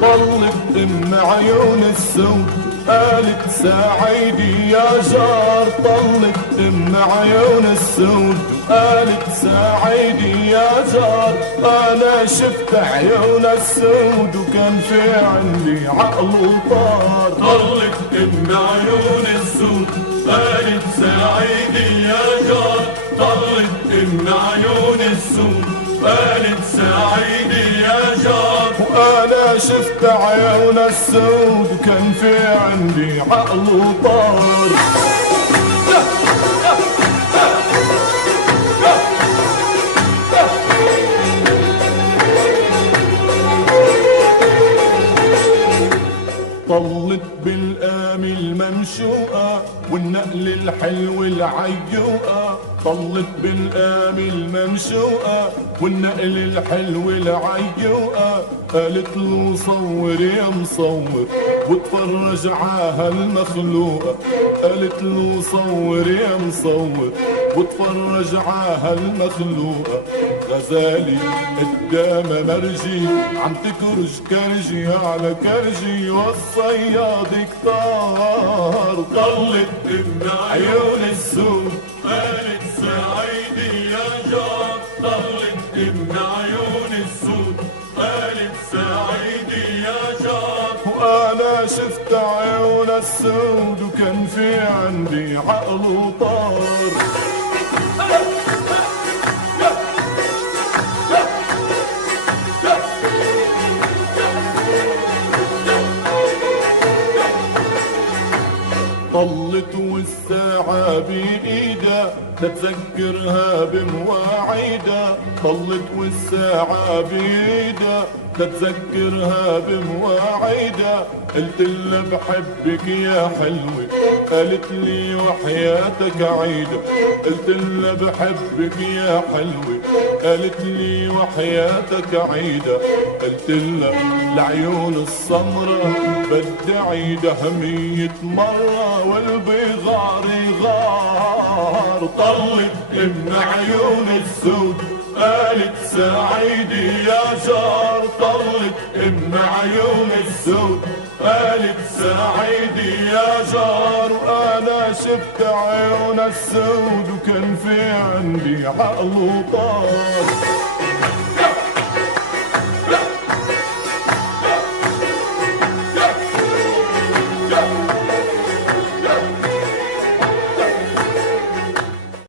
ظلت ام عيون السود قالت ساعدي يا جار. طلت ام عيون السود قالت ساعدي يا جار. انا شفت عيون السود وكان في عندي عقل وطار. طلت ام عيون السود قالت ساعدي يا جار. طلت ام عيون السود قالت ساعدي يا جار. وانا شفت عيون السود كان في عندي عقل وطار. طلت بالقام الممشوقة والنقل الحلو العيوقة. طلت بالقام الممشوقة والنقل الحلو العيوقة. قالت له صور يا مصور واتفرج عاها المخلوقة. قالت له صور يا مصور واتفرج عاها المخلوقة. غزالي قدام مرجي عم تكرج كرجي على كرجي والصياد كتار. طلت ام عيون السود قالت ساعدي يا جار. طلت ام عيون السود قالت ساعدي يا جار. وانا شفت عيون السود وكان في عندي عقل وطار. طلت والساعة بإيدها تتذكرها بمواعيدها. طلت والساعة بإيدها تتذكرها بمواعيدها. قلت لها بحبك يا حلوة قالت لي وحياتك عيدة. قلت لها بحبك يا حلوة قالت لي وحياتك عيدة. قلت لها العيون السمرة بدي عيدها 100 مرة والبغار غار. طلت ام عيون السود قالت ساعدي يا جار. طلت ام عيون السود قالت ساعدي يا جار. وانا شفت عيون السود وكان في عندي عقل وطار.